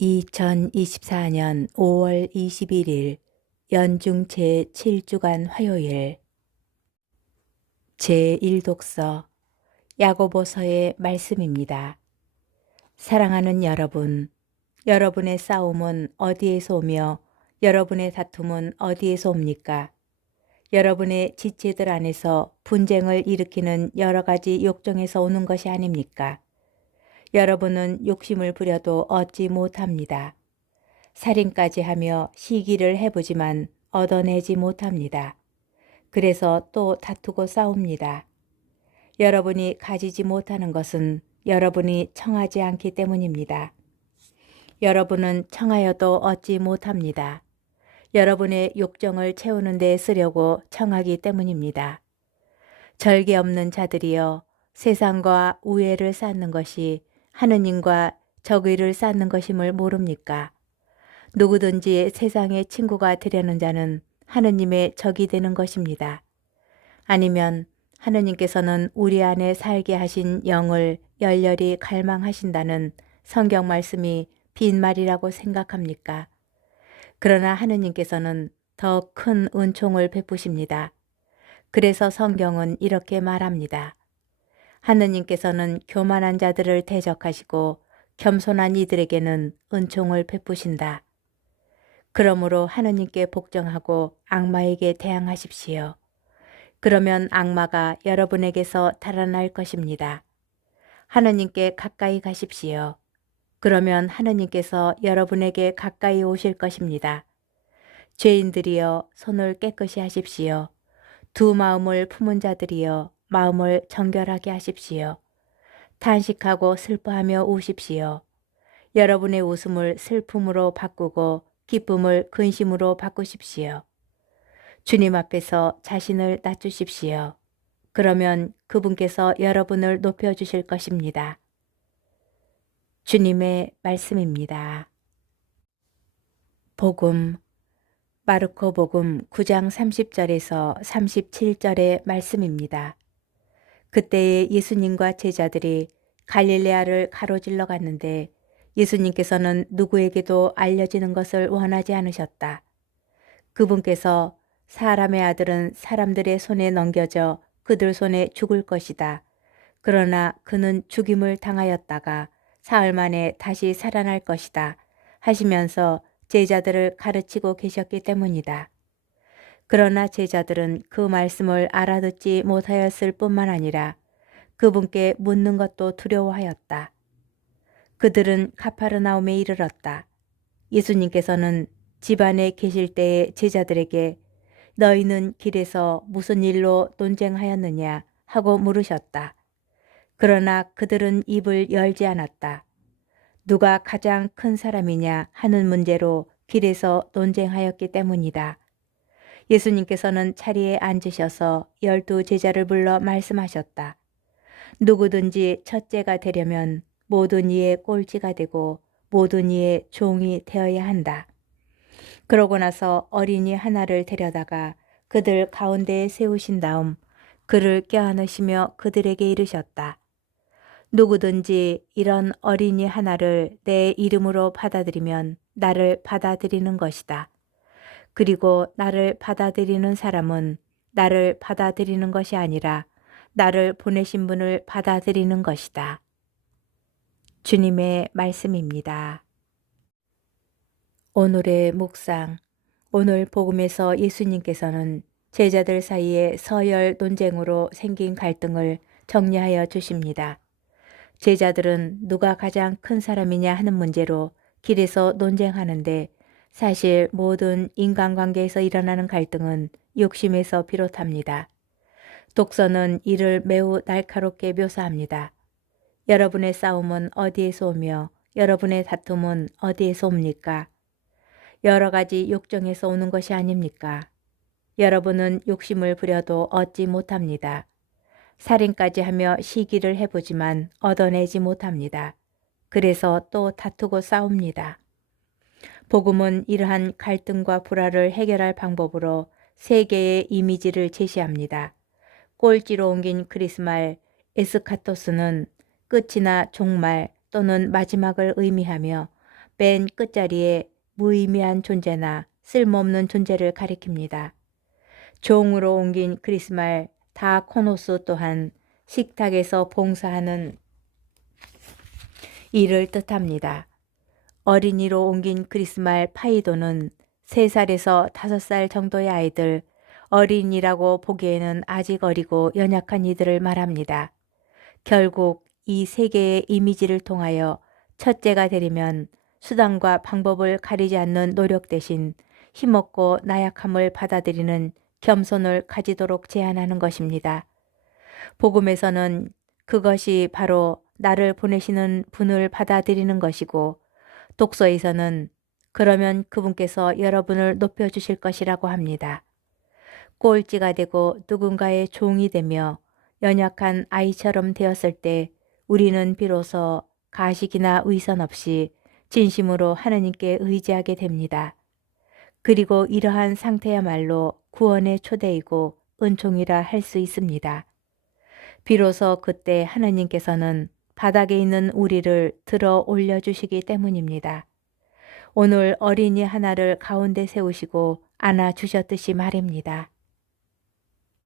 2024년 5월 21일 연중 제7주간 화요일 제1독서 야고보서의 말씀입니다. 사랑하는 여러분, 여러분의 싸움은 어디에서 오며 여러분의 다툼은 어디에서 옵니까? 여러분의 지체들 안에서 분쟁을 일으키는 여러 가지 욕정에서 오는 것이 아닙니까? 여러분은 욕심을 부려도 얻지 못합니다. 살인까지 하며 시기를 해보지만 얻어내지 못합니다. 그래서 또 다투고 싸웁니다. 여러분이 가지지 못하는 것은 여러분이 청하지 않기 때문입니다. 여러분은 청하여도 얻지 못합니다. 여러분의 욕정을 채우는 데 쓰려고 청하기 때문입니다. 절개 없는 자들이여, 세상과 우애를 쌓는 것이 하느님과 적의를 쌓는 것임을 모릅니까? 누구든지 세상의 친구가 되려는 자는 하느님의 적이 되는 것입니다. 아니면 하느님께서는 우리 안에 살게 하신 영을 열렬히 갈망하신다는 성경 말씀이 빈말이라고 생각합니까? 그러나 하느님께서는 더 큰 은총을 베푸십니다. 그래서 성경은 이렇게 말합니다. 하느님께서는 교만한 자들을 대적하시고 겸손한 이들에게는 은총을 베푸신다. 그러므로 하느님께 복종하고 악마에게 대항하십시오. 그러면 악마가 여러분에게서 달아날 것입니다. 하느님께 가까이 가십시오. 그러면 하느님께서 여러분에게 가까이 오실 것입니다. 죄인들이여, 손을 깨끗이 하십시오. 두 마음을 품은 자들이여, 마음을 정결하게 하십시오. 탄식하고 슬퍼하며 우십시오. 여러분의 웃음을 슬픔으로 바꾸고 기쁨을 근심으로 바꾸십시오. 주님 앞에서 자신을 낮추십시오. 그러면 그분께서 여러분을 높여주실 것입니다. 주님의 말씀입니다. 복음, 마르코 복음 9장 30절에서 37절의 말씀입니다. 그때에 예수님과 제자들이 갈릴레아를 가로질러 갔는데 예수님께서는 누구에게도 알려지는 것을 원하지 않으셨다. 그분께서 사람의 아들은 사람들의 손에 넘겨져 그들 손에 죽을 것이다. 그러나 그는 죽임을 당하였다가 사흘 만에 다시 살아날 것이다. 하시면서 제자들을 가르치고 계셨기 때문이다. 그러나 제자들은 그 말씀을 알아듣지 못하였을 뿐만 아니라 그분께 묻는 것도 두려워하였다. 그들은 가파르나움에 이르렀다. 예수님께서는 집안에 계실 때에 제자들에게 너희는 길에서 무슨 일로 논쟁하였느냐 하고 물으셨다. 그러나 그들은 입을 열지 않았다. 누가 가장 큰 사람이냐 하는 문제로 길에서 논쟁하였기 때문이다. 예수님께서는 자리에 앉으셔서 12 제자를 불러 말씀하셨다. 누구든지 첫째가 되려면 모든 이의 꼴찌가 되고 모든 이의 종이 되어야 한다. 그러고 나서 어린이 하나를 데려다가 그들 가운데에 세우신 다음 그를 껴안으시며 그들에게 이르셨다. 누구든지 이런 어린이 하나를 내 이름으로 받아들이면 나를 받아들이는 것이다. 그리고 나를 받아들이는 사람은 나를 받아들이는 것이 아니라 나를 보내신 분을 받아들이는 것이다. 주님의 말씀입니다. 오늘의 묵상. 오늘 복음에서 예수님께서는 제자들 사이에 서열 논쟁으로 생긴 갈등을 정리하여 주십니다. 제자들은 누가 가장 큰 사람이냐 하는 문제로 길에서 논쟁하는데 사실 모든 인간관계에서 일어나는 갈등은 욕심에서 비롯합니다. 독서는 이를 매우 날카롭게 묘사합니다. 여러분의 싸움은 어디에서 오며 여러분의 다툼은 어디에서 옵니까? 여러 가지 욕정에서 오는 것이 아닙니까? 여러분은 욕심을 부려도 얻지 못합니다. 살인까지 하며 시기를 해보지만 얻어내지 못합니다. 그래서 또 다투고 싸웁니다. 복음은 이러한 갈등과 불화를 해결할 방법으로 세 개의 이미지를 제시합니다. 꼴찌로 옮긴 그리스말 에스카토스는 끝이나 종말 또는 마지막을 의미하며 맨 끝자리에 무의미한 존재나 쓸모없는 존재를 가리킵니다. 종으로 옮긴 크리스말 다코노스 또한 식탁에서 봉사하는 일을 뜻합니다. 어린이로 옮긴 크리스말 파이도는 3살에서 5살 정도의 아이들, 어린이라고 보기에는 아직 어리고 연약한 이들을 말합니다. 결국 이 세 개의 이미지를 통하여 첫째가 되려면 수단과 방법을 가리지 않는 노력 대신 힘없고 나약함을 받아들이는 겸손을 가지도록 제안하는 것입니다. 복음에서는 그것이 바로 나를 보내시는 분을 받아들이는 것이고, 독서에서는 그러면 그분께서 여러분을 높여주실 것이라고 합니다. 꼴찌가 되고 누군가의 종이 되며 연약한 아이처럼 되었을 때 우리는 비로소 가식이나 위선 없이 진심으로 하느님께 의지하게 됩니다. 그리고 이러한 상태야말로 구원의 초대이고 은총이라 할 수 있습니다. 비로소 그때 하느님께서는 바닥에 있는 우리를 들어 올려주시기 때문입니다. 오늘 어린이 하나를 가운데 세우시고 안아주셨듯이 말입니다.